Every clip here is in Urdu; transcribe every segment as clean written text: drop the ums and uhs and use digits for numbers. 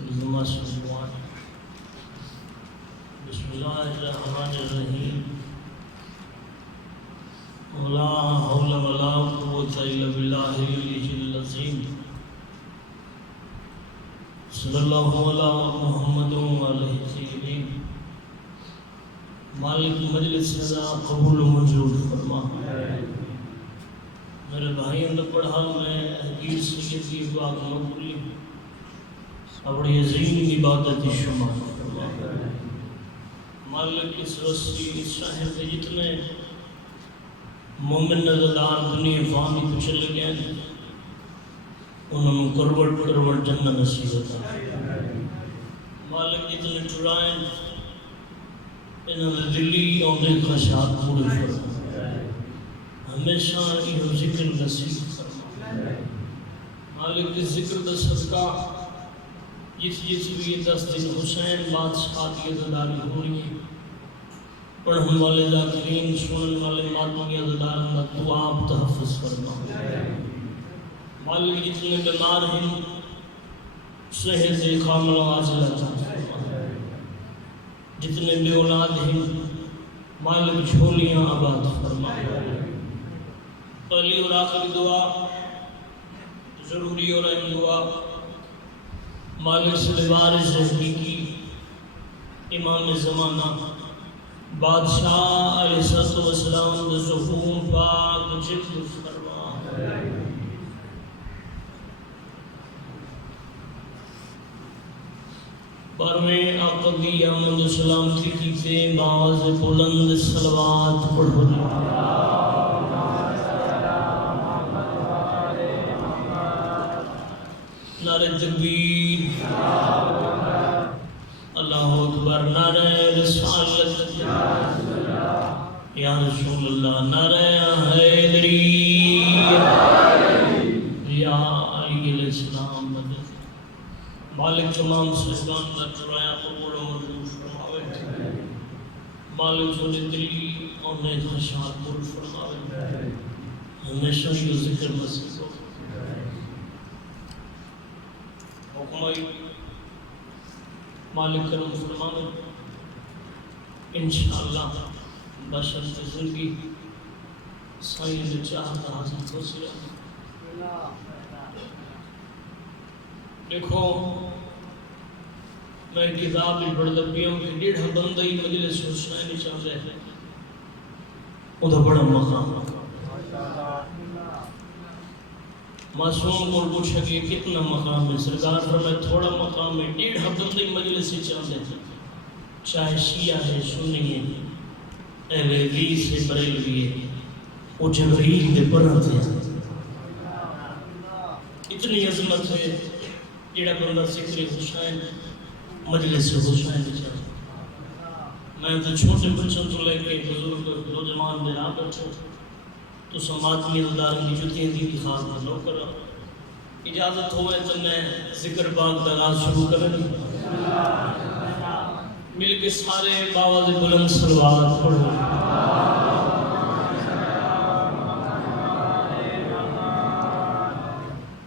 بسم اللہ الرحمن الرحیم لا حول ولا قوة الا باللہ العلی العظیم صلی اللہ علی محمد علیہ السلام. مالک مجلس سزا قبول و منظور فرما. میرے بھائیوں نے پڑھا میں حدیث سیدی پاک مقبولی اپنی عظیم عبادت شمار فرما. مالک اس وسیع اس شہر کے جتنے مومن نظردار دنیا فانی کو چلے گئے انہوں نے کروٹ کروٹ جنت نصیب ہوتا. مالک جتنے چرائیں انہوں نے دلی اوندے خشات پورے فرما. ہمیشہ یہ ذکر نصیب فرما. مالک کے ذکر کا صدقہ جس بھی 10 دن حسین بادشاہ کی عزاداری ہو رہی ہے پڑھن والے ذاکرین سنن والے ماتمی عزادار اللہ تو آپ تحفظ فرما. مالک جتنے بیمار ہیں صحت کامل عاجلہ عطا فرما. جتنے بے اولاد ہیں مالک جھولیاں آباد فرما. پہلی اور آخری دعا ضروری اور اہم دعا مالک سے وارث حقیقی امام زمانہ بادشاہ علیہ السلام کے ظہور پاک جلد فرما. بارہویں آقابی احمد سلامتی کی سے باز بلند صلوات پڑھو. نعرہ تکبیر اللہ اکبر. نعرہ رسالت یا رسول اللہ. نعرہ حیدری یا علی علیہ السلام مدد. مالک تمام صحبان کا چرایا قبول و منظور فرماوے. مالک جھولی دلی اور نئے خشات پر فرماوے. ہمیشہ یہ ذکر نصیب ہو. حکمائی مالک کرم فرمانے انشاءاللہ بشرط زندگی سائیں نے چاہتا حاصل ہو سیا. دیکھو میں کتاب بھی پڑھ لگی ہوں کہ 1.5 بندہ ہی مجلس حسین نہیں چاہتے ہیں ادھا بڑا مقام. معصوم کو پوچھا کہ کتنا مقام ہے. سرکار فرمائے تھوڑا مقام ہے. 1.5 بندے مجلس سے چاہتے ہیں چاہے شیعہ ہے سنی ہے اہل حدیث ہے بریلوی ہے وہ جبریل کے برات ہے. اتنی عظمت ہے جڑا بندہ ذکر حسین مجلس حسین چاہتا. میں تو چھوٹے بچوں تو لے کے بزرگ نوجوان دے آپ بیٹھو تو سماعتی عزدار کی جتیں دی خاص نہ کرو. اجازت ہوئے تو میں ذکر پاک کا راز شروع کریں. مل کے سارے باواز بلند صلوات پڑھو.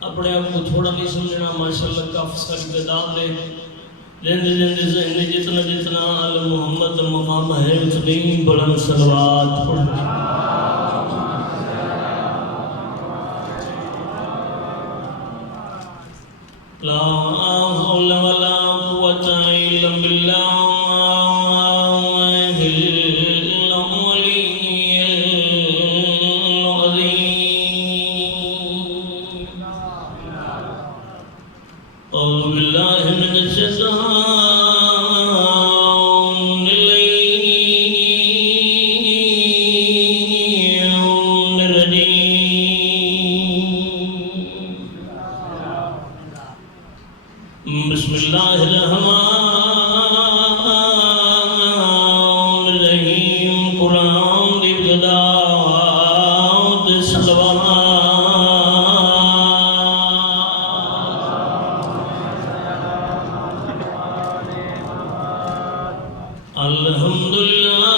اپنے آپ کو تھوڑا نہیں سمجھنا ماشاءاللہ کافی ساری تعداد دے زندے زندے ذہن جتنا جتنا آل محمد مقام ہے اتنی بلند صلوات پڑھو. لا حول ولا قوة إلا بالله العلي العظيم. أعوذ بالله من الشيطان الرجيم. بسم اللہ الرحمن الرحیم. قرآن دی ابتدا تے صلوات. الحمدللہ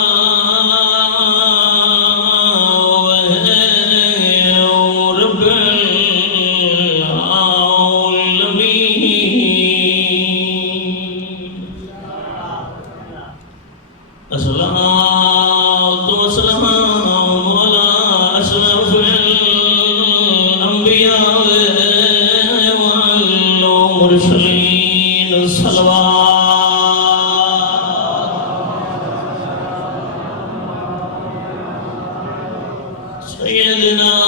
رب العالمین. المرسلين صلوات سيدنا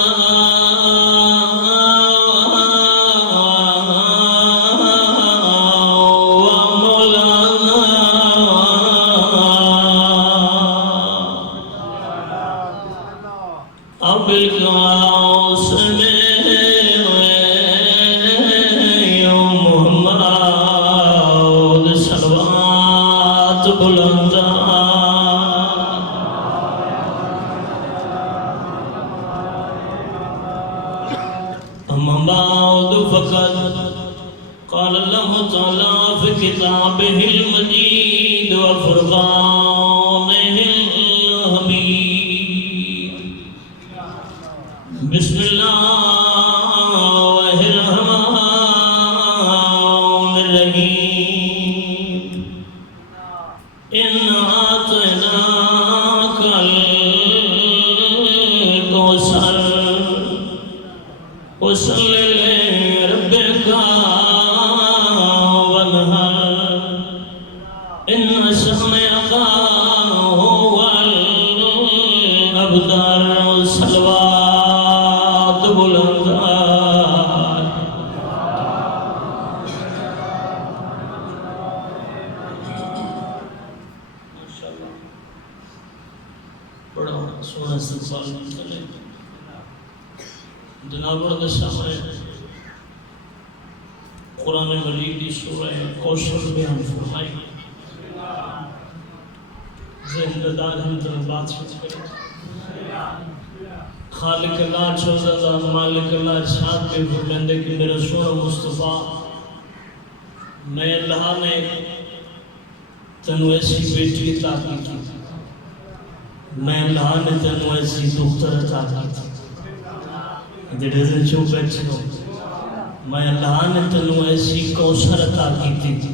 قال الله تعالى في كتابه المجيد وفرقانه الحميد بسم الله الرحمن الرحيم إنا أعطيناك الكوثر وصل لربك وانهر إن شانئك هو الأبتر صلوات بلندات بڑا سونا استقبال کریں جناب اور سامنے قرآن مجید کی سورہ کوثر بیان فرمائی ذہن دار ہم تر بات سمجھ کریں خالق اللہ چوزہ اللہ مالک اللہ ارشاد کے فرمندے کہ میرا سورہ مصطفیٰ میں اللہ نے تنو ایسی بیٹی عطا کی میں اللہ نے تنو ایسی دختر عطا کی جڑے چو بیٹھے ہو میں اللہ نے تنو ایسی کوثر عطا کی تھی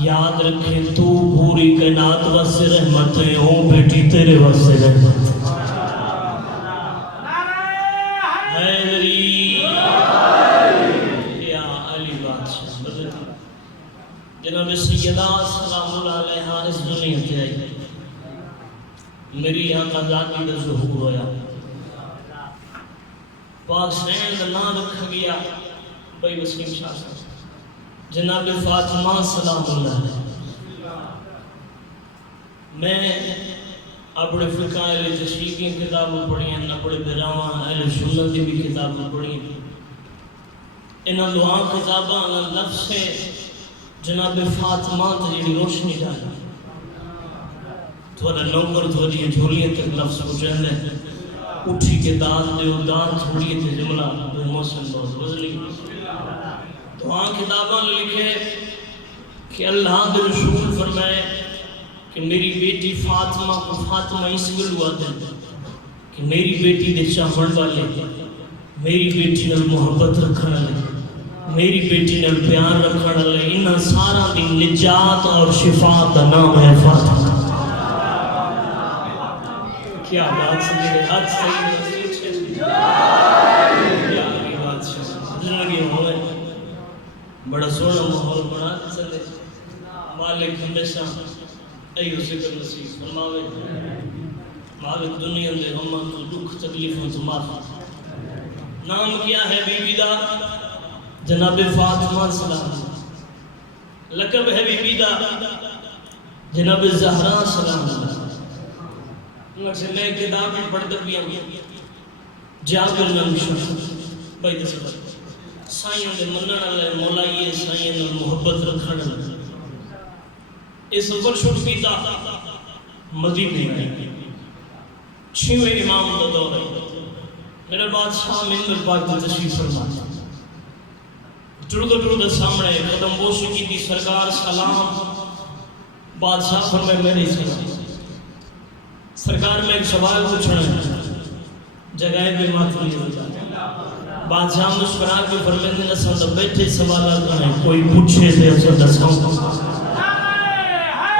یاد رکھیں تو پوری کائنات واسطے رحمت ہے او بیٹی تیرے واسطے رحمت حیدری یا علی بادشاہ جناب سیدہ سلام اللہ علیہ اس دنیا تے آئی میری یہاں کا ذاتی کا ظہور ہویا پاک سین کا نام رکھا گیا بھائی وسیم شاہ صاحب جناب فاطمہ سلام اللہ علیہ میں اپنے فقہ اہل تشریح کی کتابیں پڑھی ہیں اپنے براواں اہل سنت کی بھی کتابیں پڑھی ہیں انہاں دعا کتاباں لفظ سے جناب فاطمہ تجھے روشنی ڈالی تھوڑا نوکر تھوڑی جھولیے تک لفظ کو چاہنے اٹھی کے دان دیو دان چھوڑیے تھے جملہ بے موسم بہت وزلی تو وہاں کتاباں لکھے کہ اللہ کے رسول فرمائے کہ میری بیٹی فاطمہ کو فاطمہ اس لیے ہوا دے کہ میری بیٹی دے چاہن والے میری بیٹی نال محبت رکھنا لے میری بیٹی نال پیار رکھنا لے انہاں سارا دی نجات اور شفاعت کا نام ہے فاطمہ کیا بات سمجھے آج صحیح ہے بات زندگی ہوئے بڑا سونا ماحول بنا چلے مالک ہمیشہ ایو ذکر نصیب فرماوے مالک دنیا دے ہماں کو دکھ تکلیفوں سے معاف نام کیا ہے بی بی دا جناب فاطمہ سلام لقب ہے بی بی دا جناب زہرا سلام میں کتاب میں پڑھتا بھی ہوں جابر نمشہ بھائی دے سبب سائیں دے منن والے مولائیے سائیں دے محبت رکھن اس اوپر شروع کیتا مدینے میں چھویں امام دا دور ہے میرا بادشاہ منبر پاک تے تشریف فرما ٹرد سامنے قدم بوسی کی تھی سرکار سلام بادشاہ فرمائے میرے سلام سرکار میں ایک سوال پوچھنا ہے جگہ پہ مات نہیں ہوتا بادشاہ مسکرا کے فرمائے دن اساں تو بیٹھے سوالات ہیں کوئی پوچھے سے اساں دساؤں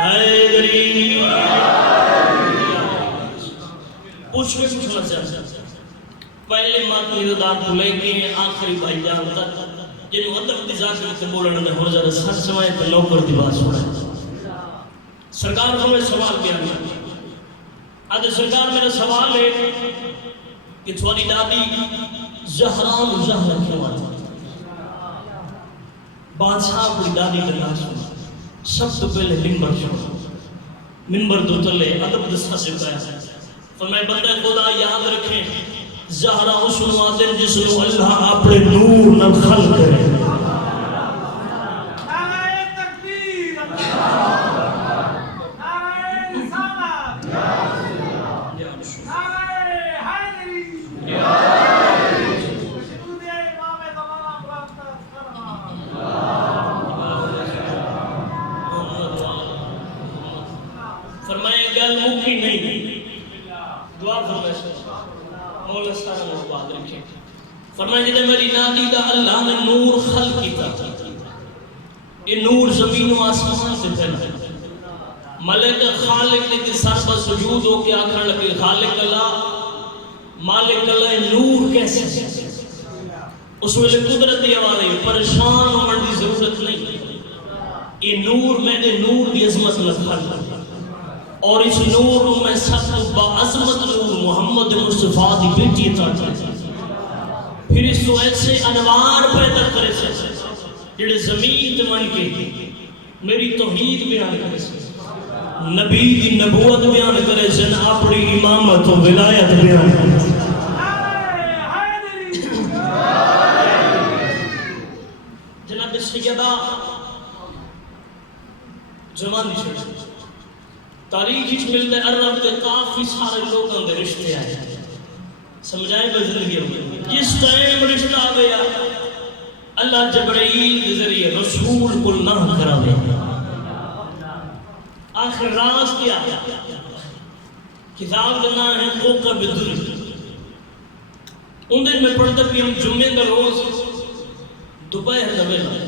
حیدری پوچھ کے پوچھنا چاہتا پہلے مات نہیں ہوتا کو لے کے آخری بھائی جان تک جنہوں ادب دی ذات میں بولنے میں ہو ذرا سر سوائے تو نوکر دی بات سنائے سرکار کو میں سوال بیان کرتا آج سرکار میرا سوال ہے کہ تھوڑی دادی زہران زہر کیوں آتا بادشاہ کوئی دادی کا سنا سب تو پہلے منبر چھوڑا منبر تو تلے ادب دستا سے پایا فرمائے بندہ خدا یاد رکھیں زہرا اس نوادر جس نے اللہ اپنے نور نہ خلق کرے فرمائے گل مکی نہیں دعا فرمائے مولا سارا مباد رکھے فرمائے جدے میری نادی دا اللہ نے نور خلق کیتا یہ نور زمین و آسمان سے پھیلا ملک خالق نے سر پر سجود ہو کے آکھنے لگے خالق اللہ مالک اللہ نور کیسے اس ویلے قدرتی آوازیں پریشان ہونے کی ضرورت نہیں یہ نور میں نے نور دی عظمت لکھا اور اس نور میں سب با عظمت نور محمد مصطفیٰ دی بیٹی عطا کی پھر اس کو ایسے انوار پیدا کرے سے جڑے زمین تے من کے میری توحید بیان کرے سے نبی دی نبوت بیان کرے سے اپنی امامت و ولایت بیان کرے سے جناب سیدہ جوانی چھوڑ تاریخ ہی ملتے عرب کے کافی سارے لوگوں کے رشتے آئے سمجھائیں میں زندگی ہوگی جس ٹائم رشتہ آیا اللہ جبرائیل کے ذریعے رسول کو نہ کرا دے آخر راز کیا کتاب کا نام ہے کوکب بدر ان دن میں پڑھتا بھی ہم جمعے کا روز دوپہر کا ویلا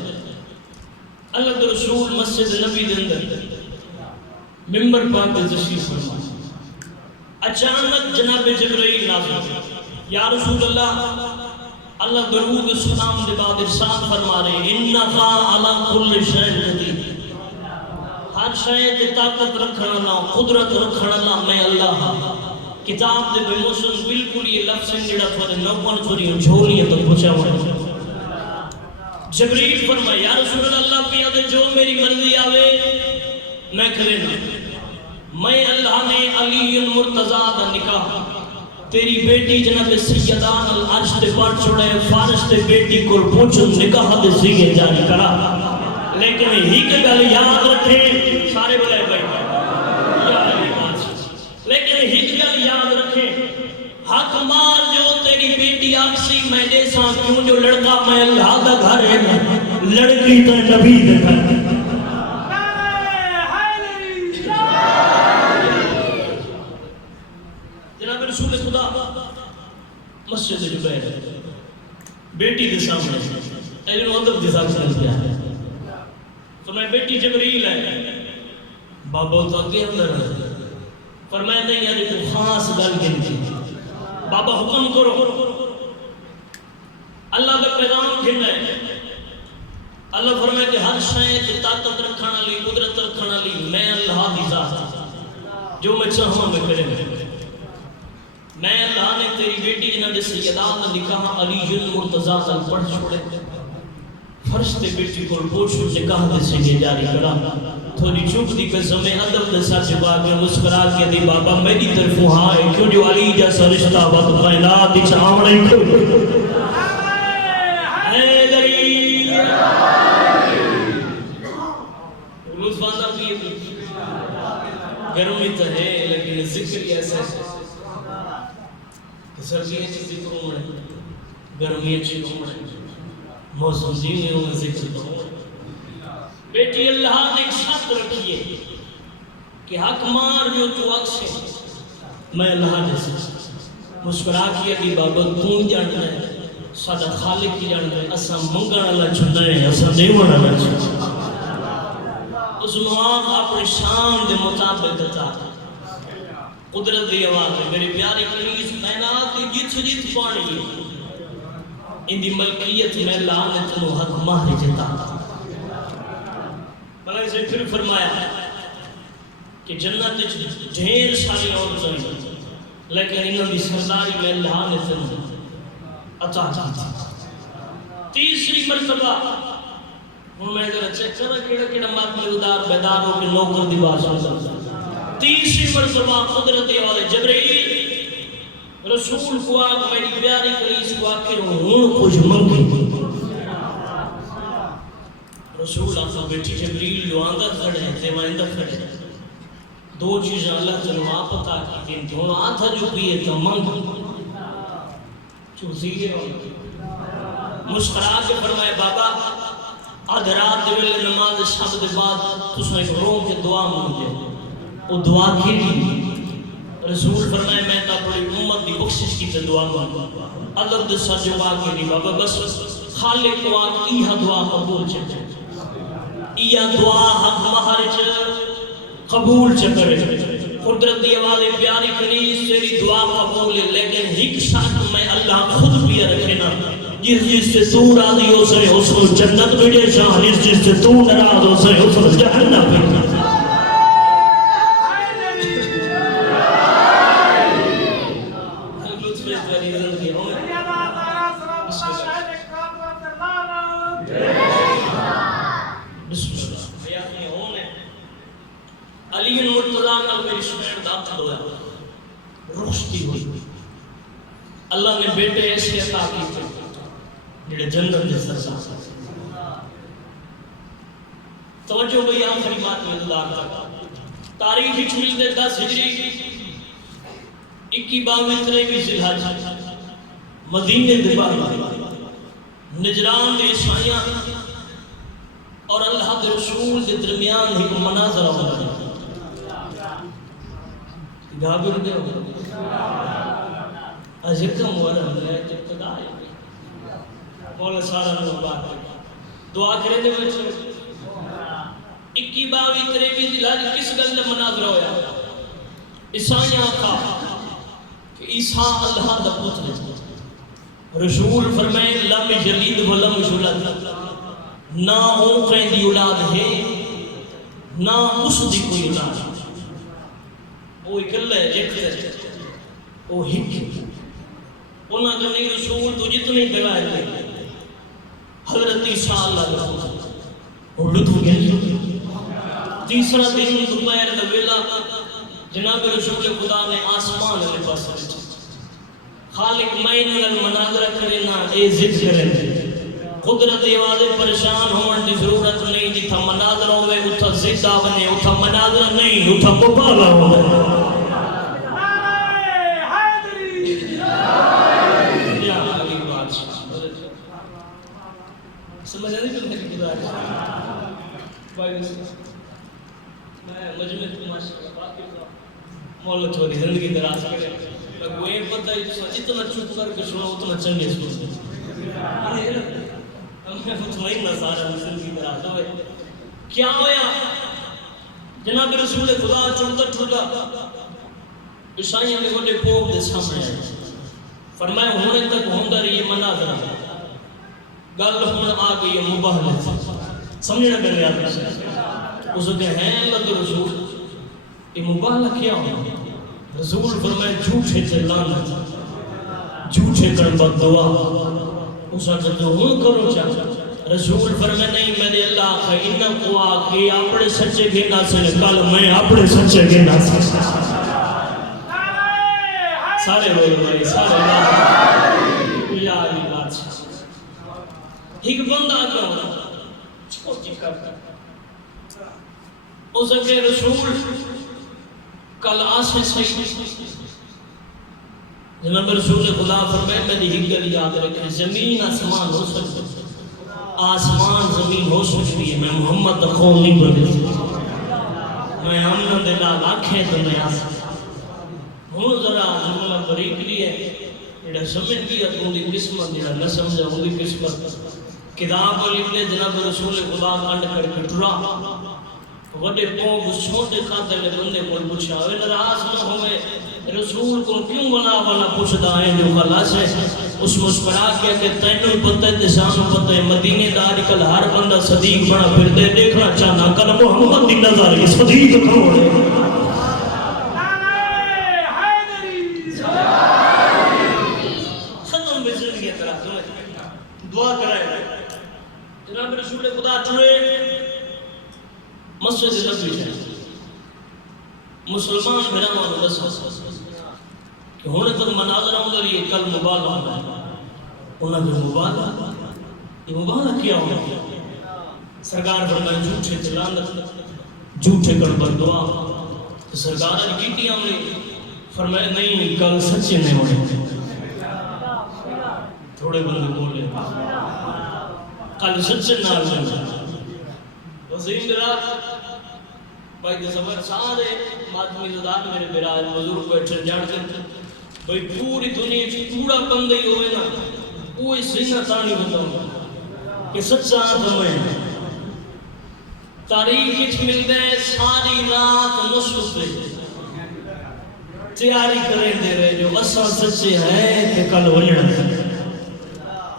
اللہ کے رسول مسجد نبی کے اندر ممبر پاک کے تشریف فرما اچانک جناب جبرائیل نازل یا رسول اللہ اللہ درود السلام کے بعد ارشاد فرما رہے انکا علی کل شیء قدیر ہر شے تے طاقت رکھنے والا قدرت رکھنے والا میں اللہ ہاں کتاب دے بے موسم بالکل یہ لفظ جڑا تھوڑے نوکن تھوڑی جھولیاں تو پوچھا ہوا جبرائیل فرمایا یا رسول اللہ کیا دے جو میری مرضی آوے میں کرے نا میں اللہ نے علی المرتضیٰ دا نکاح تیری بیٹی جناب سیدان العرش تے پڑھ چھوڑے فارش تے بیٹی کو پوچھو نکاح دے سیگے جاری کرا لیکن ہی کے گل یاد رکھیں سارے بلائے بھائی لیکن ہی کے گل یاد رکھیں حق مال جو تیری بیٹی آکسی میں دے ساں کیوں جو لڑکا میں اللہ دا گھر ہے لڑکی تو نبی دے گھر رسول خدا مسجد جبیر بیٹی کے سامنے ایلن ادب کے ساتھ چل گیا فرمایا بیٹی جبریل ہے بابا تو آگے اندر ہے فرمایا نہیں یعنی کوئی خاص گل گنتی بابا حکم کرو اللہ کا پیغام کھڑا ہے اللہ فرمایا کہ ہر شے کی طاقت رکھنے والی قدرت رکھنے والی میں اللہ کی ذات جو میں چاہوں میں کرے میں اللہ نے تیری بیٹی جناب سیدان نکاح علی المرتضیٰ کا پڑھ چھوڑے فرش تے بیٹی کو پوچھو نکاح دے سیگے جاری کرا تھوڑی چوپ دی قسم ادب دے ساتھ جواب میں مسکرا کے دی بابا میری طرفوں ہاں ہے کیوں جو علی جیسا رشتہ وقت کائنات وچ آمنا ہی کیوں اے دری روز فاضا کی گرمی تو ہے لیکن ذکر ہی ایسا ہے سردیاں چیز ذکر ہونے گرمیاں چیز ہونے موسم زینے ہونے ذکر ہونے بیٹی اللہ نے ایک شرط رکھی ہے کہ حق مار جو تو اکسے میں اللہ جیسے مسکرا کیا کہ بابا تو جاننا ہے سادہ خالق کی جاننا ہے اسا منگن اللہ چھنا ہے اسا دیون اللہ چھنا اس نوام اپنے شان دے مطابق دتا قدرت دی آواز ہے میری پیاری کنیز کائنات کی جت پانی ہے ان دی ملکیت میں لعنت نو حق مہر جتا بلکہ سے پھر فرمایا کہ جنت ڈھیر ساری عورتیں ہیں لیکن انہوں دی سرداری میں لعنت نو عطا کی تیسری مرتبہ ہوں میں ذرا چیک کرا کیڑا مقدار بیدار ہو کے نوکر دی بات سن تیسری مرتبہ قدرت والے جبرائیل رسول کو آگ میری پیاری کریس کو آکر ہون کچھ منگی رسول آتا بیٹی جبریل جو آندر کھڑے ہیں دیوائندہ کھڑے ہیں دو چیزیں اللہ تنو آپ پتا کہ دونوں آتھا جو پیئے تھا منگ چوزیے مسکرا کے فرمائے بابا آدھ رات دے ویلے نماز شب دے بعد تُس نے ایک روم کے دعا مانگے وہ دعا کی نہیں رسول فرمائے میں تا بڑی امت دی بخشش کی تے دعا مانگا اللہ دے ساتھ جو آگے نہیں بابا بس خالق کو آگ ایہا دعا قبول چکے ایہا دعا حق مہر قبول چکے قدرت دی والے پیاری کنیز تیری دعا قبول ہے لیکن ایک ساتھ میں اللہ خود بھی رکھے نا جس سے تو راضی ہو سکے اس کو جنت ملے جہاں جس سے تو ناراض ہو سکے اس کو جہنم ملے علی مرتضیٰ کا میری شمیر داخل ہوا رخصتی ہوئی اللہ نے بیٹے ایسے عطا کی تھے جڑے جنت دے سرسا توجہ بھئی آخری بات میں دلار تھا تاریخ چمیل دے 10 ہجری 21-22 ذی الحج مدینے دے باہر نجران دے عیسائیاں اور اللہ کے رسول کے درمیان ایک مناظرہ ہو رہا ہے گابر دے ہو ازکم ورم لے ابتدا ہے مولا سارا نو بات دعا کرے دے بچے 21-22 ذی الحج کس گل میں مناظرہ ہویا عیسائیاں کا کہ عیسیٰ اللہ دا پتر ہے رسول فرمائے لم یلد ولم یولد نہ اوقیں دی اولاد ہے نہ اس دی کوئی اولاد وہ اکلے ایک ہے وہ ہک انہاں کا نہیں رسول تو جتنے دلائے لے حضرت عیسیٰ اللہ علیہ وہ لطف گیا تیسرا دن دوپہر دا ویلا جناب رسول خدا نے آسمان علیہ پاس خالق مین المناظرہ کرے نا اے ذکر کرے قدرت دیوازے پریشان ہونے کی ضرورت نہیں جی تھا مناظروں میں اتھا زدہ بنے اتھا مناظرہ نہیں اتھا مبالہ ہونے سمجھ آنے کے لئے کی بات ہے میں مجمع ماشاءاللہ باقی مولا چھوڑی زندگی دراز کرے وہ یہ پتہ ہے اتنا چوپ کر کے سنا اتنا چنگے سنا میں مطمئن نہ سارا زندگی دراز ہوئے کیا ہویا جناب رسول خدا چڑھتا ٹھوٹا عیسائیوں نے بڑے پوپ دے سامنے آئے فرمایا ہونے تک ہوندہ رہی یہ مناظرہ گل ہونے آگئی یہ مباہلت سمجھنا میں نے آگئی اس کے ہیں اللہ کے رسول یہ مباہلہ کیا ہونا رسول فرمائے جھوٹے سے لعنت جھوٹے کر بد دعا اس کا جو ہون کرو چاہتا رسول فرمائے نہیں میرے اللہ خیرنا کو آگئی اپنے سچے گھنا سے کل میں اپنے سچے گھنا سے سارے بولو بھائی سارے بولو یا علی بادشاہ ایک بندہ آگا ہونا چھوٹی کرتا اس کے رسول کل آسے صحیح جناب رسول خدا فرمائے میری ہگل یاد رکھیں زمین آسمان ہو سکتے آسمان زمین ہو سکتی ہے میں محمد دخول نہیں بڑھتی میں امن دلال آنکھیں تو نہیں آ سکتا ہوں ذرا جملہ بریک لیے یہ سمجھ گیا تو انہی قسمت یہ نہ سمجھا انہی قسمت کتاب لکھنے جناب رسول خدا کانڈ کر کے ٹرا وڈے پونگ چھوٹے قاتل نے بندے کو پوچھا ناراض نہ ہوئے رسول کو کیوں بنا پوچھتا ہے جو خلاص ہے اس مسکرا کے کہ تینوں پتہ تے سانو پتہ ہے مدینے دا اج کل ہر بندہ صدیق بنا پھر دے دیکھنا چاہنا کل محمد دی نظر کی صدیق کون ہے ختم بھی زندگی طرح دعا کرائے جناب رسول خدا ٹرے مسجد نبوی ہے مسلمان بھراواں نوں دسو کہ ہونے تک مناظر آؤں گا یہ کل مبالغہ ہونا ہے انہوں نے مبالغہ یہ مبالغہ کیا ہونا سرکار فرمائے جھوٹے تلانت جھوٹے کر بردعا تو سرکار نے کیتی ہم نے فرمائے نہیں کل سچے نہیں ہونے تھوڑے بندے بولے کل سچے نہ ہونے وزین رات بھائی تصور سارے ماتمی زدان میرے براج بزرگ بیٹھے جانتے بھائی پوری دنیا کی پورا بندہ ہی ہوئے نا وہ اس سینہ تانی بتاؤں کہ سچا ہمیں تاریخ اچھ ملتے ہیں ساری رات نصف دے تیاری کریں دے رہے جو اصلا سچے ہیں کہ کل ونیڑا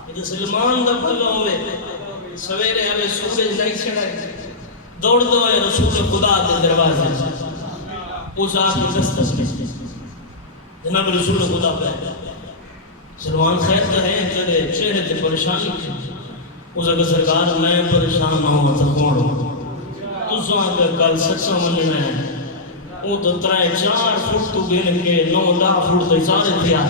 یہ سلمان دا پھلا ہوئے سویرے ہمیں سورج نہیں چھڑائے دوڑ دو ہے رسول خدا دے دروازے اس آپ کی دستس میں جناب رسول خدا پہ سلمان خیر کریں چلے چہرے تے پریشانی اس اگر سرکار میں پریشان نہ ہوں تو کون ہوں تو سو اگر کل سچا مننا ہے وہ تو ترائے 4 فٹ تو گن کے 9-10 فٹ تو سارے تھیا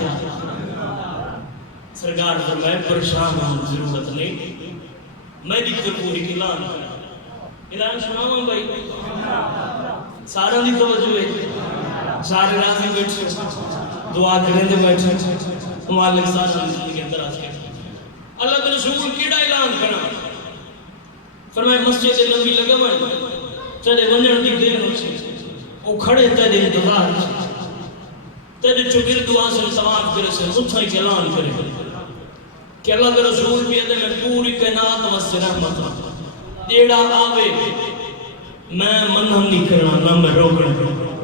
سرکار پر میں پریشان ہوں ضرورت نہیں میں دیکھ پوری کلان اعلان سناؤں بھائی سارا دی توجہ ہے سارے راضی بیٹھے دعا کریں دے بیٹھے مالک سارا زندگی کے اندر آج کے اللہ کے رسول کیڑا اعلان کرنا فرمائے مسجد نبی لگا ہوئے چلے ونجن دی دیر ہوچی وہ کھڑے تیرے انتظار تیرے چکر دعا سے سواب کرے سے اتھا ہی اعلان کرے کہ اللہ کے رسول بھی ہے میں پوری کائنات واسطے رحمت دیڑا آوے میں منہ نہیں کرنا نہ میں روکنا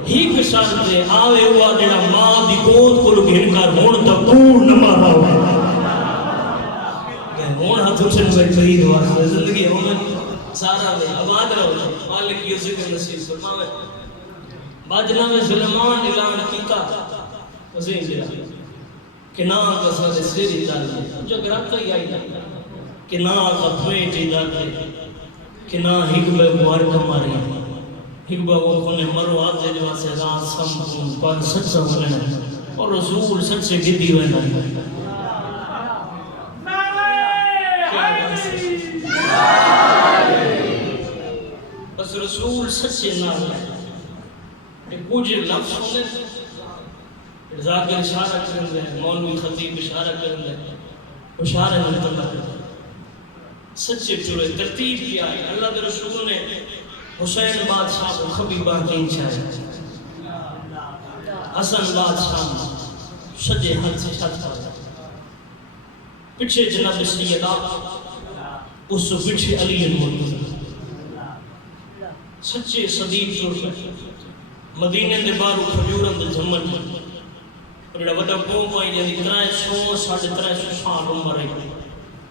ہی کشان دے آوے ہوا دیڑا ماں دی گود کو لوگ ہنکار ہون تا کور نہ مارا ہوا ہون ہاتھوں سے نوے قرید واسطے زندگی ہونے سارا وے آباد رہو مالک یہ ذکر نصیب فرماوے باجنا میں ظلمان اعلان کیتا وزین جا کہ نا آقا سارے سیری جاتے جو گراتا ہی آئی کہ نا آقا پھوئے جاتے کہ نا حکبہ بوار کماری حکبہ وہ کھنے مرو آتے جو آسے رات سمکھوں پر سچا ہونے اور رسول سچے گدی ہوئے نہیں بس رسول سچے نہ ہوئے ایک پوجے لفظ ہونے ذاکر اشارہ کرن دے مولوی خطیب اشارہ کرن دے اشارہ مطلع سچے چلے ترتیب کیا ہے اللہ کے رسول نے حسین بادشاہ کو خبیبہ دین چاہے حسن بادشاہ سجے حد سے شد پڑا پچھے جناب سیدہ اس سے پچھے علی المرتضی سچے صدیق چلے مدینے دے بارو کھجورن دے جمن اور یہ وڈا قوم پائی جاتی 300-350 سال عمر ہے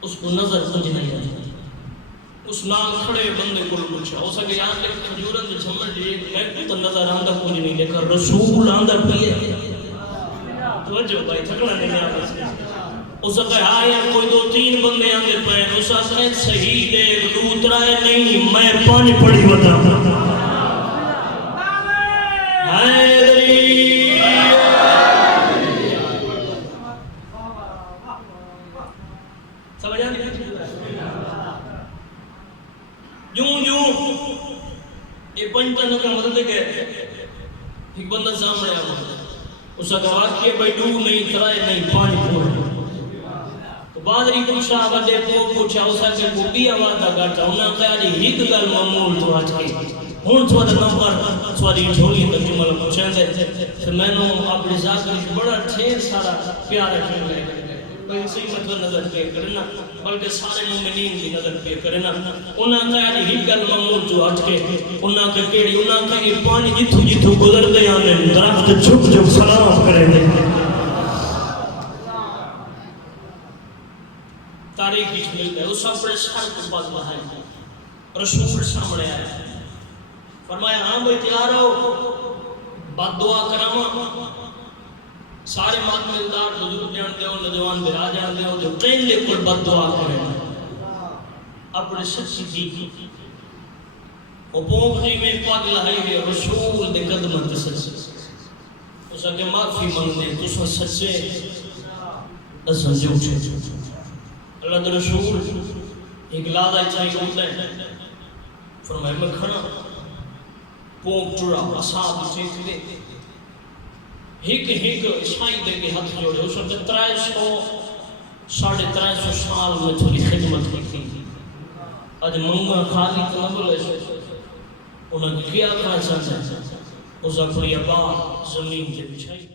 اس کو نظر کچھ نہیں آئی اس نام کھڑے بندے کو پوچھا ہو سکے یاد لے کھجورن دے جمن دے میں تو نظر آندہ کچھ نہیں دیکھا رسول اندر پیے توجہ بھائی تھکنا نہیں آتا اس کا آیا کوئی 2-3 بندے آندے پہن اس کا صحیح دے دوترا نہیں میں پانی پڑی بتا یہ پنجتا نہ کا مدد ہے ایک بندہ سامنے آیا اس کا کہا کہ بھائی ڈوب نہیں ترائے نہیں پانی پھوڑ تو بادری پوچھا آبادے پوچھا اس کا کو بھی آوازہ گاٹا انہاں کہا جی ہی گل معمول تو آج کے ہون تو آدھا نمبر سواری جھولی تک جمعہ پوچھیں دے پھر میں نے اپنے ذاکر بڑا ٹھیر سارا پیارا کھل گئے بھائی اسی مطلب نظر پہ کرنا بلکہ سارے مومنین کی نظر پہ کرنا انہاں کہا جی ہی گل معمول تو آج کے انہاں کہا کیڑی انہاں کہا یہ پانی جتھو جتھو گزر دے آنے درخت چھپ چھپ سلام کرے دے اس اپنے سر کو بات لہائی رسول سامنے آیا فرمایا ہاں بھائی تیار ہو بد دعا کراما سارے مات ملدار بزرگ جانتے ہو نوجوان برا جانتے ہو جو قین لے کل بد دعا کریں اپنے سچی دی وہ پونک جی میں پاک لہائی ہے رسول دے قدمت سچ اس کے معافی مانگنے تو سو سچے اسن جھوٹے اللہ کے رسول ایک لادہ چاہیے ہوتا ہے فرمائے میں کھڑا پونک چڑا اصحاب چیک دے ہک عیسائی دے کے ہاتھ جوڑے اس وقت 350 سال میں تھوڑی خدمت کی تھی آج منگا خالی تو نہ بولے انہوں نے کیا کہا چاہتا ہے اس اپنی آباد زمین کے بچھائی